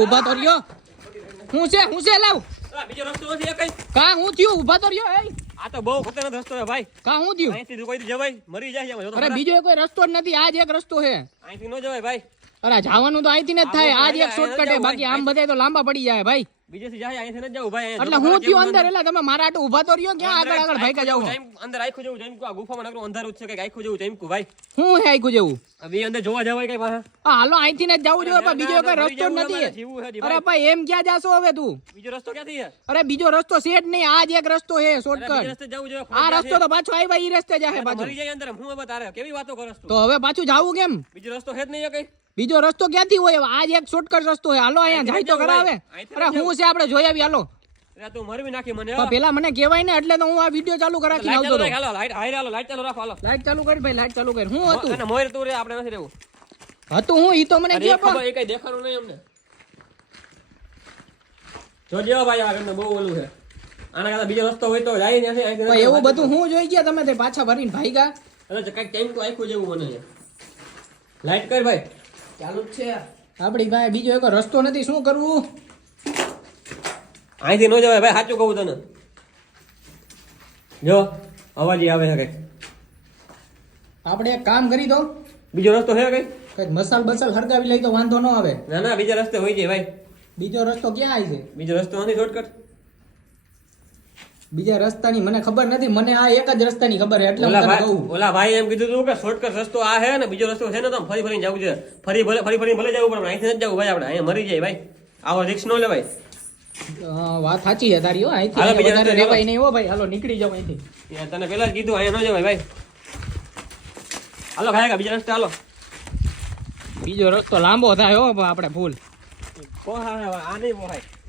ઉભા તો રહ્યો હું છે લાવ બીજો રસ્તો નથી કઈ કા હું થયું ઉભા તો રહ્યો એ આ તો બહુ ખતરનાક રસ્તો છે ભાઈ કા હું થયું અહીંથી કોઈ જવાય મરી જાય અરે બીજો કોઈ રસ્તો જ નથી આજ એક રસ્તો છે અહીંથી ન જવાય ભાઈ અરે જવાનું તો અહીંથી જ થાય આજ એક શોર્ટકટ છે બાકી આમ બધાય તો લાંબા પડી જાય ભાઈ બીજેથી જાય અહીંથી ન જવું ભાઈ એટલે હું થયું અંદર એટલે તમે મારા આટો ઉભા તો રહ્યો ક્યાં આગળ ભાઈકા જાવ અંદર આખું જેવું જઈમ આ ગુફામાં નકરું અંધારું છે કે આખું જેવું જઈમ ભાઈ હું હે આખું જેવું હવે અંદર જોવા જવાય કઈ પાછા હાલો અહીંથી જ જવું જોઈએ પણ બીજો કોઈ રસ્તો જ નથી અરે ભાઈ એમ ક્યાં જાશો હવે તું બીજો રસ્તો ક્યાંથી છે અરે બીજો રસ્તો સેટ નહીં આજ એક રસ્તો છે શોર્ટકટ રસ્તે જવું જોઈએ આ રસ્તો તો પાછો આવ્યા ઈ રસ્તે જાહે પાછો મરી જાય અંદર હું હવે તારે કેવી વાતો કરસ તું તો હવે પાછું જાવું કેમ બીજો રસ્તો છે જ નહીં કઈ બીજો રસ્તો ક્યાંથી હોય આજ એક શોર્ટકટ રસ્તો છે હાલો અહીંયા જાય તો કરાવે અરે હું છે આપણે જોઈ આવી હાલો તું મરવી નાખી મને તો પેલા મને કહેવાય ને એટલે તો હું આ વિડિયો ચાલુ કરાખી આવતો હતો હાલો લાઈટ હાઈ હાલો લાઈટ ચાલુ રાખો હાલો લાઈટ ચાલુ કરી ભાઈ લાઈટ ચાલુ કરી હું હતું અને મોર તું રે આપણે નથી રહેવું હતું હું ઈ તો મને કે ખબર એ કઈ દેખાડું નહીં અમને જોજો ભાઈ આગળ બહુ ઓલું છે આના કરતા બીજો રસ્તો હોય તો જાય નથી ભાઈ એવું બધું હું જોઈ ગયા તમે તે પાછા ભરીને ભાઈગા અરે કઈક ટાઈમ તો આખું જેવું મને લાઈટ કર ભાઈ ચાલુ જ છે આપડી ભાઈ બીજો એક રસ્તો નથી શું કરવું અહીંથી ન જવાય ભાઈ સાચું કહું તને જો અવાજ આવે છે કઈ આપણે એક કામ કરી દો બીજો રસ્તો છે કઈ કઈક મસાલ બસાલ હરગાવી લઈ તો વાંધો ન આવે ના ના બીજા રસ્તે હોય જાય ભાઈ બીજો રસ્તો ક્યાં આવી છે બીજો રસ્તો નથી શોર્ટકટ બીજા રસ્તાની મને ખબર નથી મને આ એક જ રસ્તાની ખબર છે એટલે હું તને કહું ઓલા ભાઈ એમ કીધું હતું કે શોર્ટકટ રસ્તો આ છે ને બીજો રસ્તો છે ને તો ફરી ફરીને જવું છે ફરી ફરી ભલે જવું પડે અહીંથી નથી જવું ભાઈ આપણે અહીંયા મરી જાય ભાઈ આવો રિસ્ક ન લેવાય વાત સાચી છે તારી હો અહીંથી વધારે લેવાય નહીં હો ભાઈ હાલો નીકળી જાવ અહીંથી તને પેલા જ કીધું અહીંયા ન જવાય ભાઈ હાલો ખાય બીજા રસ્તે હાલો બીજો રસ્તો લાંબો થાય હો આપણે ફૂલ આ નહીં પોહાય